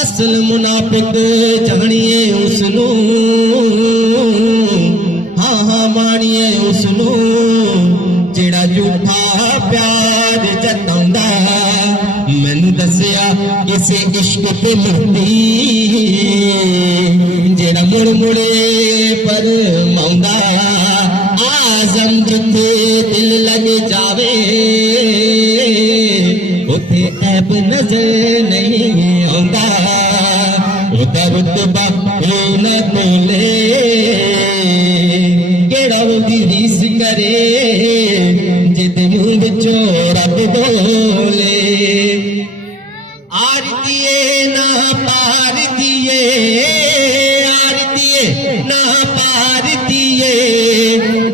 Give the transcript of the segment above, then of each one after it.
असल मुनाफिक जानिए उसनू, हाँ हाँ मानिए उसनू जेड़ा झूठा प्यार जताउंदा। मैनू दसिया किसे इश्क ते मुक्ति जेड़ा मुड़ मुड़े पर माउंदा। आजम जिथे दिल लग जावे उथे ऐब नजर नहीं आउंदा। उदा रुतबा न तोले केड़ा उदी रीस करे जिद मुंह विचों रब बोले। आरतीए ना पार दिए, आरतीए ना पार दिए,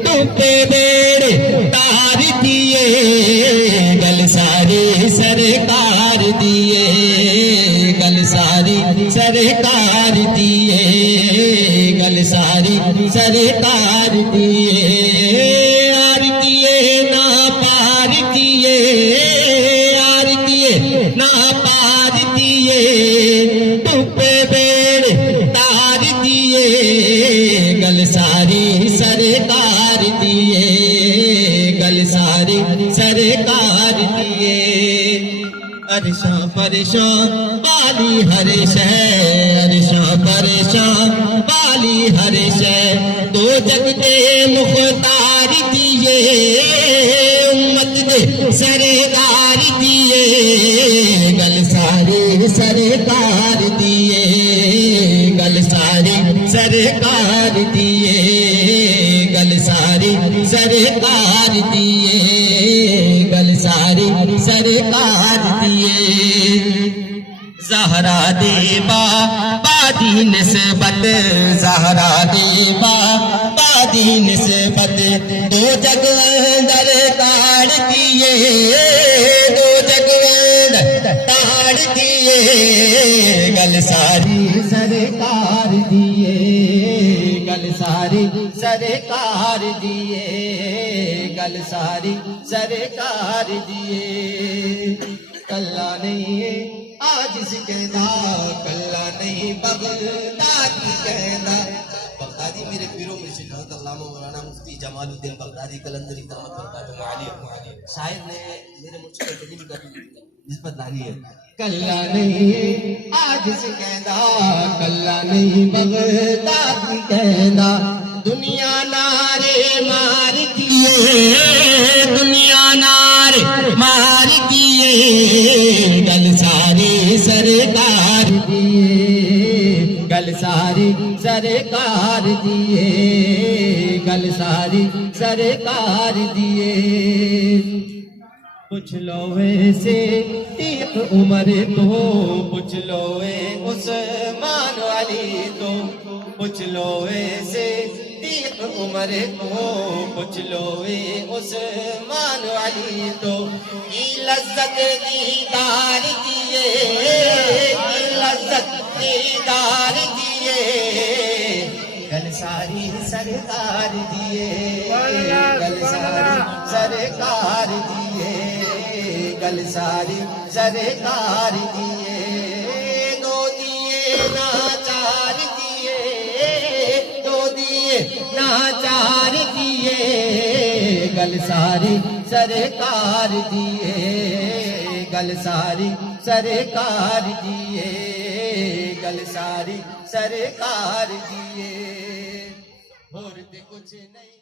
टूटे बेड़े तार दिए, गल सारी सरकार दिए, गल सारी सरकार दिए, गल सारी सरकार दिए। आरतीए ना पार दिए, आरतीए ना पार दिए, टूटे बेड़े तार दिए, गल सारी सरकार दिए, गल सारी सरकार दिए। अरशा परेशान बाली हरे शह, अरशा परेशान बाली हरे शह, दो जग दे मुख्तार दिए, उम्मत दे सरदार दिए, गल सारी सरकार दिए, गल सारी सरकार दिए, गल सारी सरकार दिए, गल सारी सरकार दिए। ज़हरा देबा बादी निस्बत, ज़हरा देबा बादी निस्बत, दो जग अंदर ताड़ दिए, दो जग अंदर ताड़ दिए, गल सारी सरकार दिए, गल सारी सरकार दिए, गल सारी सरकार दिए। कल्ला नहीं आज सिकंदा, कल्ला नहीं बगदादी कहना। बगदादी मेरे पीरों में से अल्लामा मौलाना मुफ्ती जमालुद्दीन बगदादी कलंदरी दामत बरकातुहू आलिया शायर ने मेरे मुझसे कलीम का निस्बत लानी है। कल्ला नहीं आज सिकंदा, कल्ला नहीं बगदादी कहना, दुनिया नारे मार दिए, दुनिया नारे मार दिए, गल सारी सरकार दिए, गल सारी सरकार दिए, गल सारी सरकार दिए। पूछ लो वैसे तीख उमर तो, पूछ लो वे उस्मान वाली तो, पूछ लो वैसे तीख उमर तो, पूछ लो वे उस्मान वाली तो, की लज्जत दीदार दिए, की लज्जत दीदार दिए, गल सारी सरकार दिए, गल सारी सरकार दिए, गल सारी सरकार दिए। दो दिए ना चार दिए, दो दिए ना चार दिए, गल सारी सरकार दिए, गल सारी सरकार दिए, गल सारी सरकार दिए। और कुछ नहीं।